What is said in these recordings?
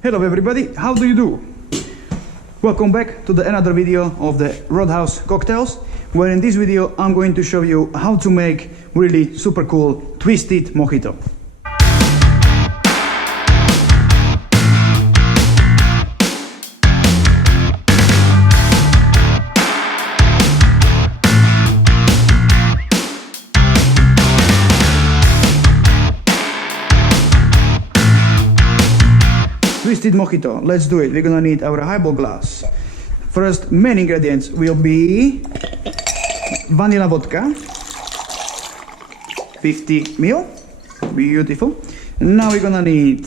Hello everybody, how do you do? Welcome back to another video of the Roadhouse cocktails, where in this video I'm going to show you how to make really super cool twisted mojito. Twisted mojito, let's do it. We're gonna need our highball glass. First, main ingredients will be vanilla vodka, 50 ml, beautiful. Now we're gonna need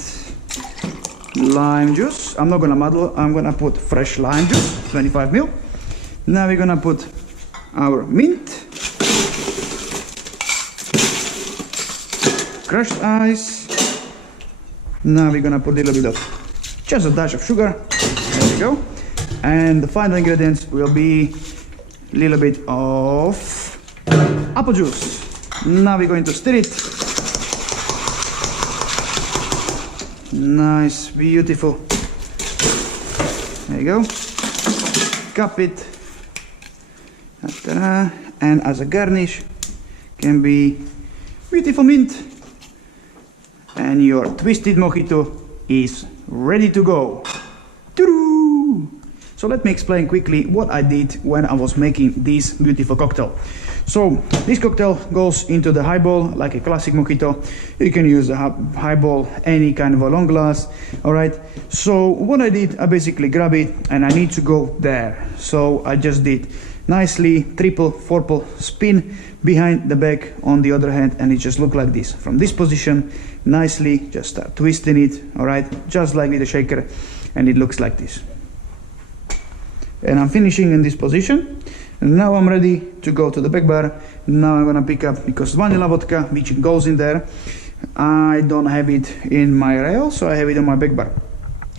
lime juice. I'm not gonna muddle, I'm gonna put fresh lime juice, 25 ml. Now we're gonna put our mint, crushed ice. Now we're gonna put a little bit of just a dash of sugar. There we go. And the final ingredients will be a little bit of apple juice. Now we're going to stir it. Nice, beautiful. There you go. Cup it. And as a garnish can be beautiful mint. And your twisted mojito is ready to go. So let me explain quickly what I did when I was making this beautiful cocktail. So this cocktail goes into the highball like a classic mojito. You can use a highball, any kind of a long glass. All right. So what I did, I basically grab it and I need to go there. So I just did nicely triple, fourple spin behind the back on the other hand, and it just looked like this. From this position, nicely just start twisting it, all right, just like with a shaker, and it looks like this. And I'm finishing in this position. And now I'm ready to go to the back bar. Now I'm gonna pick up, because vanilla vodka, which goes in there, I don't have it in my rail, so I have it on my back bar.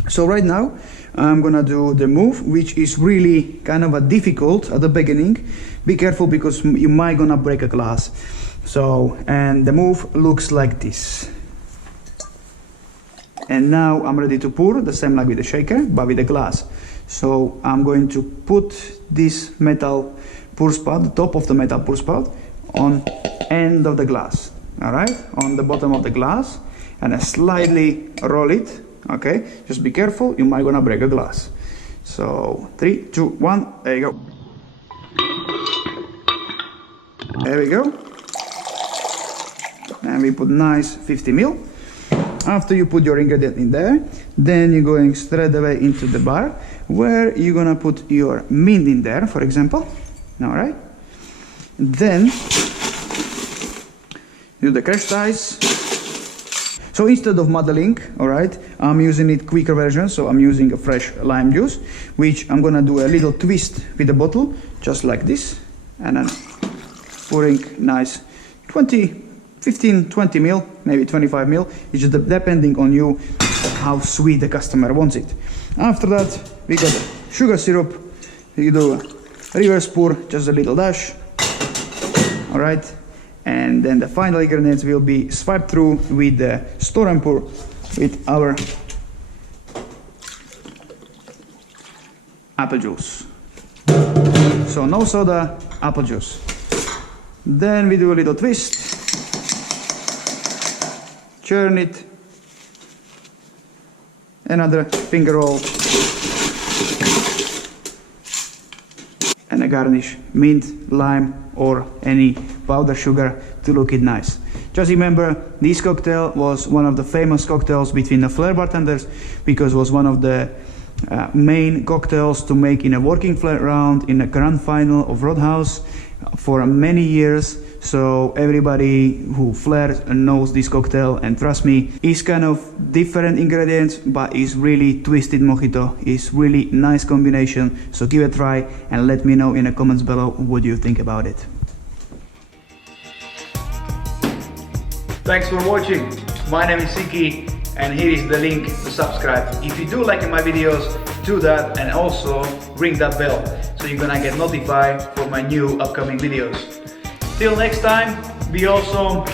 So right now, I'm gonna do the move, which is really kind of a difficult at the beginning. Be careful because you might gonna break a glass. So, and the move looks like this. And now I'm ready to pour, the same like with the shaker, but with a glass. So I'm going to put this metal pour spout, the top of the metal pour spout, on end of the glass. All right, on the bottom of the glass, and I slightly roll it. Okay, just be careful, you might gonna break a glass. So 3, 2, 1, there you go. There we go. And we put nice 50 ml. After you put your ingredient in there, then you're going straight away into the bar, where you're gonna put your mint in there, for example. All right. Then do the crushed ice. So instead of muddling, all right, I'm using it quicker version. So I'm using a fresh lime juice, which I'm gonna do a little twist with the bottle, just like this, and then pouring nice 15, 20 ml, maybe 25 ml. It's just depending on you how sweet the customer wants it. After that, we got sugar syrup. You do a reverse pour, just a little dash. All right. And then the final ingredients will be swiped through with the store and pour with our apple juice. So no soda, apple juice. Then we do a little twist, churn it, another finger roll, and a garnish, mint, lime, or any powder sugar to look it nice. Just remember, this cocktail was one of the famous cocktails between the flair bartenders, because it was one of the main cocktails to make in a working flair round in the grand final of Roadhouse for many years. So everybody who flares knows this cocktail, and trust me, it's kind of different ingredients, but it's really twisted mojito. It's really nice combination. So give it a try and let me know in the comments below what you think about it. Thanks for watching. My name is Sikky, and here is the link to subscribe. If you do like my videos, do that, and also ring that bell so you're gonna get notified for my new upcoming videos. Till next time, be awesome,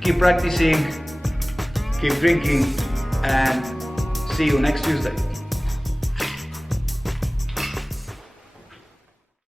keep practicing, keep drinking, and see see you next Tuesday.